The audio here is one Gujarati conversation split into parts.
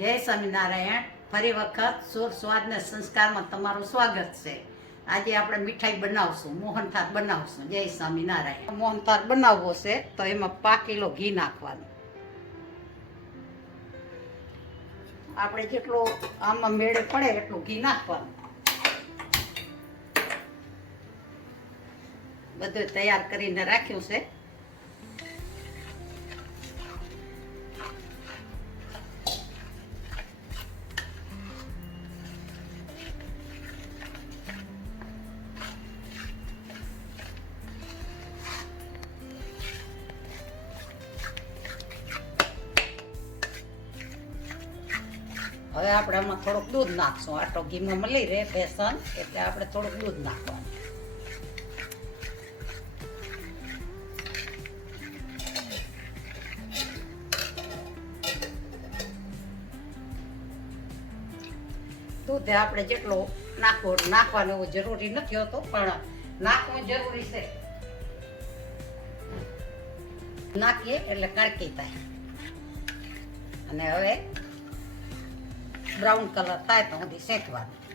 જય સ્વામિનારાયણ. ફરી વખત સુર સ્વાદ ને સંસ્કારમાં તમારું સ્વાગત છે. આજે આપણે મીઠાઈ બનાવશું મોહનથાળ બનાવશું. જય સ્વામિનારાયણ. મોહનથાળ બનાવવો છે, તો એમાં પાંચ કિલો ઘી નાખવાનું. આપણે જેટલું આમાં મેળે પડે એટલું ઘી નાખવાનું. બધું તૈયાર કરીને રાખ્યું છે. આમાં થોડુંક દૂધ નાખશું. આટલો ઘીમાં મળી રહે બેસન, એટલે આપણે થોડુંક દૂધ નાખવાનું. દૂધે આપણે જેટલો નાખવો નાખવાનું એવું જરૂરી નથી હોતો, પણ નાખવું જરૂરી છે. નાખીએ એટલે કણકી થાય. અને હવે બ્રાઉન કલર થાય તો સુધી શેકવાનું.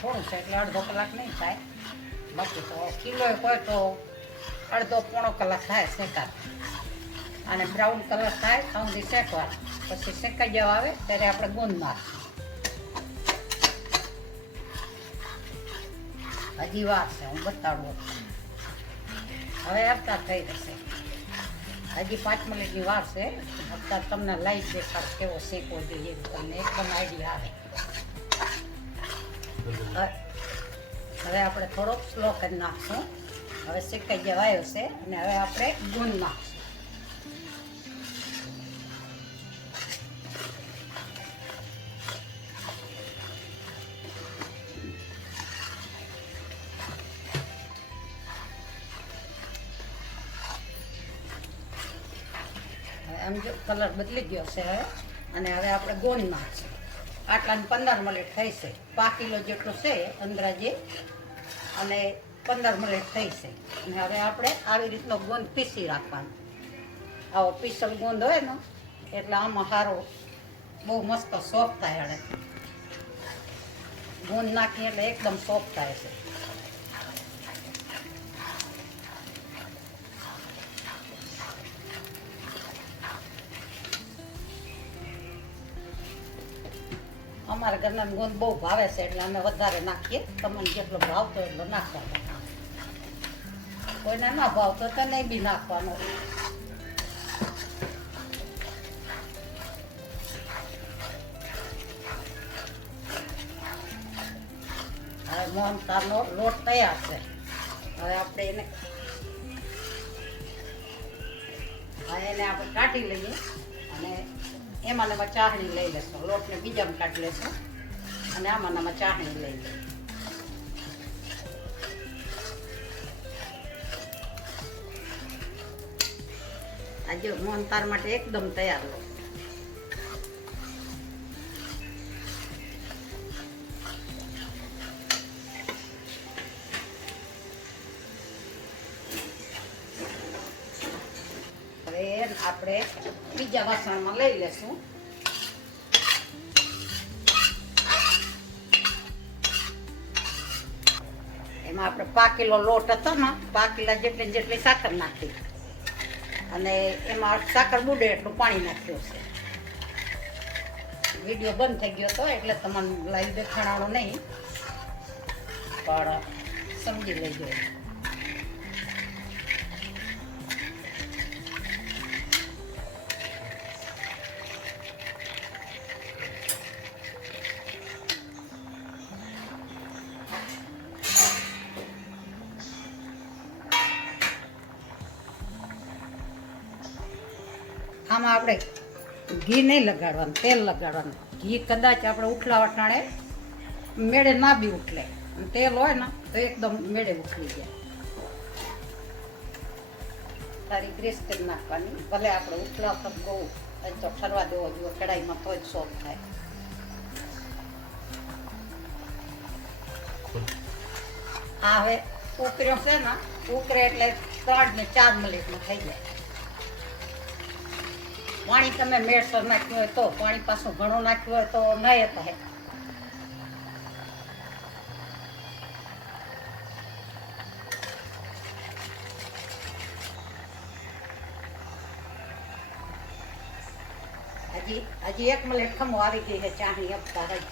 થોડું છે એટલે અડધો કલાક નહીં થાય. બાકી તો કિલો હોય તો અડધો પોણો કલાક થાય શેકા અને બ્રાઉન કલર થાય સુધી શેકવા પછી શેકાઈ જવા આવે ત્યારે આપણે ગુંદ નાખશું હજી વાર છે, હું બતાડું. હવે હપ્તા થઈ જશે. હજી પાંચ મિનિટની વાર છે. હપ્તા તમને લાઈટ દેખાડ કેવો શેકવો જોઈએ તમને એકદમ આઈડિયા આવે. હવે- આપણે થોડોક સ્લો કરી નાખશું. હવે શેકાઈ જવાયો છે અને હવે આપણે ગુણ નાખશું. જો કલર બદલી ગયો છે હવે. અને હવે આપણે ગોળ નાખશું. આટલાને પંદર મિનિટ થઈ છે. પાંચ કિલો જેટલું છે અંદાજે, અને પંદર મિનિટ થઈ છે. અને હવે આપણે આવી રીતનો ગોંદ પીસી રાખવાનો. આવો પીસલ ગોંદ હોય ને, એટલે આમાં સારો બહુ મસ્ત સોફ્ટ થાય અને ગોંદ નાખીએ એટલે એકદમ સોફ્ટ થાય છે. અમારા ઘરના ગોંદ બહુ ભાવે છે, એટલે અમે વધારે નાખીએ. તમને જેટલો ભાવતો એટલો નાખવાનો. કોઈને ના ભાવતો તો નહીં બી નાખવાનો. હવે મોહનતાનો લોટ તૈયાર છે. હવે આપણે એને હવે એને આપણે કાઢી લઈએ અને એમાં ને એમાં ચાસણી લઈ લેશું. લોટને બીજામાં કાઢી લેશું. અને આમાં અમે ચાહણી લઈ લઈશું આજે મોહનતાર માટે એકદમ તૈયાર લો. હવે આપણે બીજા વાસણમાં લઈ લેશું. એમાં આપણે પાકેલો લોટ હતો ને, પાકેલા જેટલી જેટલી સાકર નાખી. અને એમાં સાકર બુડે એટલું પાણી નાખ્યું છે. વીડિયો બંધ થઈ ગયો હતો એટલે તમને લાઈવ દેખાણાનો નહીં, પણ સમજી લેજો. આમાં આપણે ઘી નહીં લગાડવાનું, તેલ લગાડવાનું. ઘી કદાચ આપણે ઉઠલા વટાણે મેળે ના બી ઉઠલે તેલ હોય ને, તો એકદમ મેળે ઉઠલી જાય. તારી ગ્રીસ કરી નાખવાની. ભલે આપણે ઉઠલા તો બહુ તો ઠરવા દેવો જોઈએ, કઢાઈમાં તો જ સોફ થાય. આ હવે ઉકર્યો છે ને, ઉકરે એટલે ત્રણ ને ચાર મિનિટમાં થઈ જાય. પાણી તમે મેળસર નાખ્યું હોય તો, પાણી પાછું ઘણું નાખ્યું હોય તો નહીં હે. હજી હજી એક મિનિટ ખમો આવી ગઈ છે, ચાની આપતા રહી.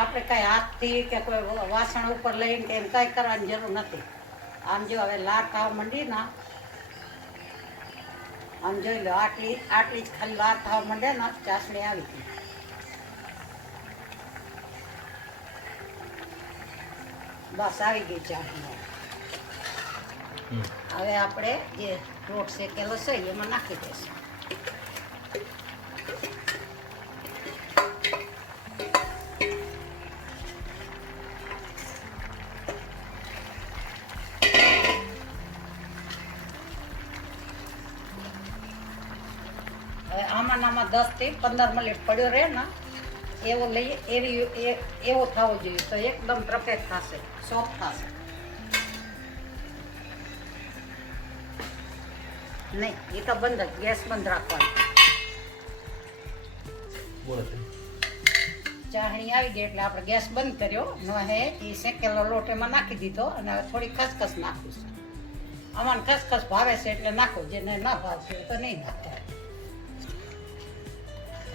આપણે કઈ હાથથી કે કોઈ વાસણ ઉપર લઈને કે એમ કઈ કરવાની જરૂર નથી. આમ જો હવે લાટ આવ મંડી ના આમ જોઈ લો આટલી આટલી જ ખાલી વાર થવા માંડે ને ચાસણી આવી ગઈ. બસ આવી ગઈ ચાસણી. હવે આપણે જે રોટ શેકેલો છે એમાં નાખી દઈશું. આમાં ને આમાં દસથી પંદર મિનિટ પડ્યો રહે ને એવો લઈએ એવી એવો થવો જોઈએ. તો એકદમ પરફેક્ટ થશે સોફ્ટ થશે. નહીં એ તો બંધ જ ગેસ બંધ રાખવાનો. ચાહણી આવી ગઈ એટલે આપણે ગેસ બંધ કર્યો. ન હે એ શેકેલો લોટ એમાં નાખી દીધો અને હવે થોડી ખસખસ નાખું છું. આમાં ખસખસ ભાવે છે એટલે નાખો જેને ના ભાવશે તો નહીં નાખતા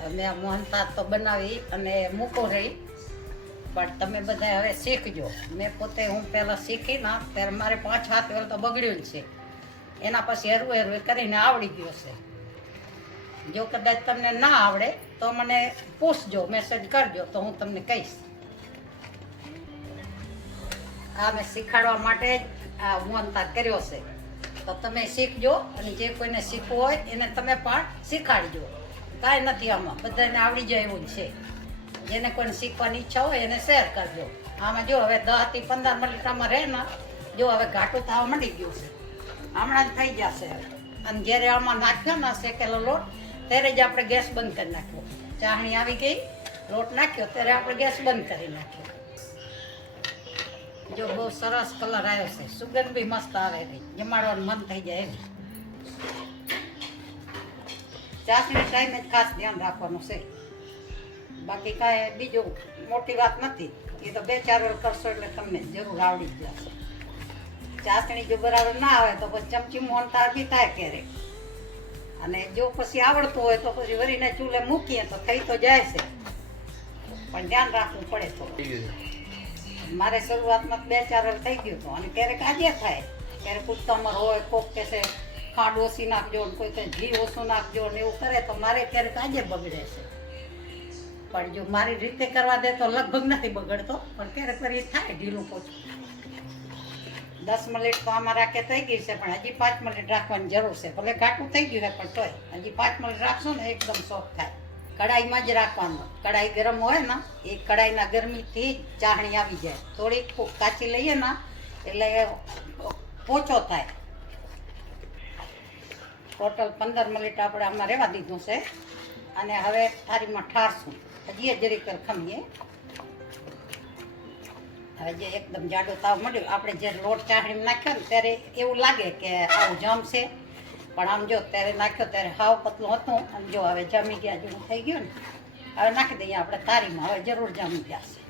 મેં મોહનથાળ તો બનાવી અને મૂકો રહી. પણ તમે બધા હવે શીખજો. મેં પોતે હું પહેલાં શીખી ના, ત્યારે મારે પાંચ હાથ વેલ તો બગડ્યું છે. એના પછી હેરવું હેરવું કરીને આવડી ગયો છે. જો કદાચ તમને ના આવડે, તો મને પૂછજો મેસેજ કરજો, તો હું તમને કહીશ. આ મેં શીખવાડવા માટે જ આ મોહનતા કર્યો છે. તો તમે શીખજો, અને જે કોઈને શીખવું હોય એને તમે પણ શીખાડજો. કાંઈ નથી આમાં. બધાને આવડી જાય એવું છે. જેને કોઈને શીખવાની ઈચ્છા હોય એને શેર કરજો. આમાં જો હવે દસથી પંદર મિનિટમાં રહે ને, જો હવે ઘાટું થવા મળી ગયું છે. હમણાં જ થઈ જશે. અને જ્યારે આમાં નાખ્યો ને શેકેલો લોટ, ત્યારે જ આપણે ગેસ બંધ કરી નાખ્યો. ચાહણી આવી ગઈ, લોટ નાખ્યો, ત્યારે આપણે ગેસ બંધ કરી નાખ્યો. જો બહુ સરસ કલર આવ્યો છે. સુગંધ બી મસ્ત આવે જમાડવાનું મન થઈ જાય એવી ચાસણી ટાઈમે જ ખાસ ધ્યાન રાખવાનું છે. બાકી કાંઈ બીજું મોટી વાત નથી. એ તો બે ચાર વાર કરશો એટલે તમને જરૂર આવડી જ જશે. ચાસણી જો બરાબર ના આવે તો પછી ચમચી મોહનતાળ બી થાય ક્યારેક અને જો પછી આવડતું હોય તો પછી વરીને ચૂલે મૂકીએ તો થઈ તો જાય છે. પણ ધ્યાન રાખવું પડે તો મારે શરૂઆતમાં બે ચાર વાર થઈ ગયું હતું. અને ક્યારેક આજે થાય. ક્યારેક ઉત્તમર હોય કોક કહેશે ખાંડ ઓછી નાખજો ને કોઈ કહે ઘી ઓછું નાખજો ને એવું કરે તો મારે ક્યારેક આજે બગડે છે. પણ જો મારી રીતે કરવા દે તો લગભગ નથી બગડતો, પણ ક્યારેક એ થાય ઢીલું પોચું દસ મિનિટ તો આમાં રાખે થઈ ગઈ છે, પણ હજી પાંચ મિનિટ રાખવાની જરૂર છે. ભલે ઘાટું થઈ ગયું છે પણ તોય, હજી પાંચ મિનિટ રાખશો ને એકદમ સોફ્ટ થાય. કડાઈમાં જ રાખવાનું. કડાઈ ગરમ હોય ને, એ કડાઈના ગરમીથી ચાહણી આવી જાય. થોડીક કાચી લઈએ ને, એટલે પોચો થાય. ટોટલ પંદર મિનિટ આપણે આમાં રહેવા દીધું છે. અને હવે થાળીમાં ઠારશું. હજી જરીક ખમીએ. હવે જે એકદમ જાડો તાવ મળ્યો, આપણે જે લોટ ચાહણી નાખ્યો ને ત્યારે એવું લાગે કે આવું જમશે. પણ આમ જો ત્યારે નાખ્યો ત્યારે હાવ પતલું હતું. અને જો હવે જમી ગયા જેવું થઈ ગયું ને. હવે નાખી દઈએ આપણે તારીમાં હવે જરૂર જમી ગયા હવે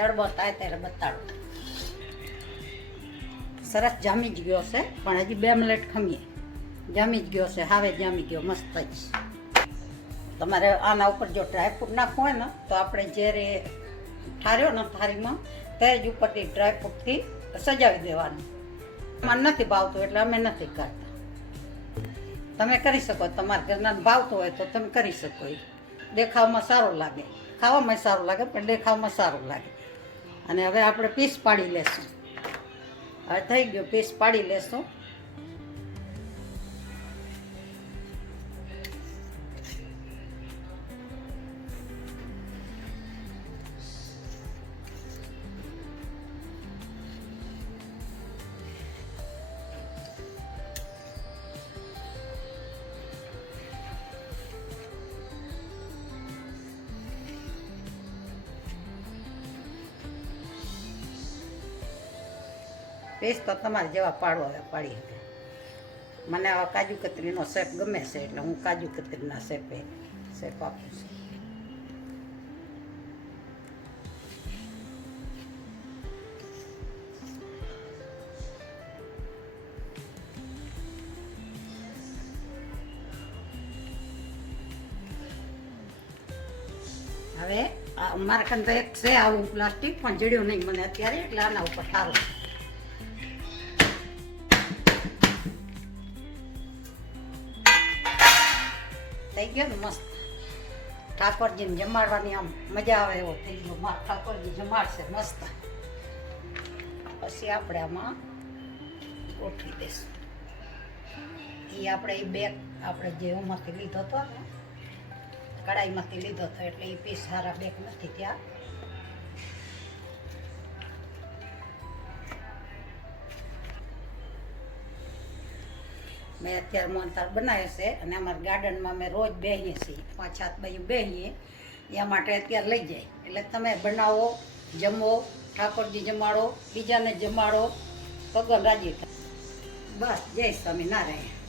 દડબો થાય ત્યારે બતાડું. સરસ જામી જ ગયો છે, પણ હજી બે મિનિટ ખમીએ. જામી જ ગયો છે, હાવે જામી ગયો, મસ્ત જ તમારે આના ઉપર જો ડ્રાયફ્રૂટ નાખવું હોય ને, તો આપણે જ્યારે ઠાર્યો ને થારીમાં ત્યારે જ ઉપરથી ડ્રાયફ્રૂટથી સજાવી દેવાનું. મને નથી ભાવતું એટલે અમે નથી કરતા તમે કરી શકો, તમારા ઘરના ભાવતું હોય તો તમે કરી શકો દેખાવમાં સારું લાગે. ખાવામાં સારું લાગે, પણ દેખાવમાં સારું લાગે. અને હવે આપણે પીસ પાડી લેશું. હવે થઈ ગયો પીસ પાડી લેશું. પીસ તો તમારે જેવા પાડો હવે પાડી શકે. મને આવા કાજુ કતરીનો શેપ ગમે છે એટલે હું કાજુ કતરીના શેપે શેપ આપું છું. હવે મારા તો એક છે આવું પ્લાસ્ટિક, પણ જડ્યું નહીં મને અત્યારે, એટલે આના ઉપર સારું થઈ ગયો ને મસ્ત. ઠાકોરજીને જમાડવાની આમ મજા આવે એવો થઈ ગયો. મા ઠાકોરજી જમાડશે મસ્ત. પછી આપણે આમાં ગોઠવી દઈશું. એ આપણે એ બેગ આપણે જે એમાંથી લીધો હતો ને કડાઈમાંથી લીધો હતો એટલે એ પીસ સારા બેગ નથી ત્યાં. મેં અત્યારે મોહનતાલ બનાવ્યો છે અને અમારા ગાર્ડનમાં અમે રોજ બેહીએ છીએ. પાંચ, સાત બાજુ બેહીએ. એ માટે અત્યારે લઈ જાય. એટલે તમે બનાવો, જમો, ઠાકોરજી જમાડો, બીજાને જમાડો, ભગવાન રાજી બસ, જય સ્વામિનારાયણ.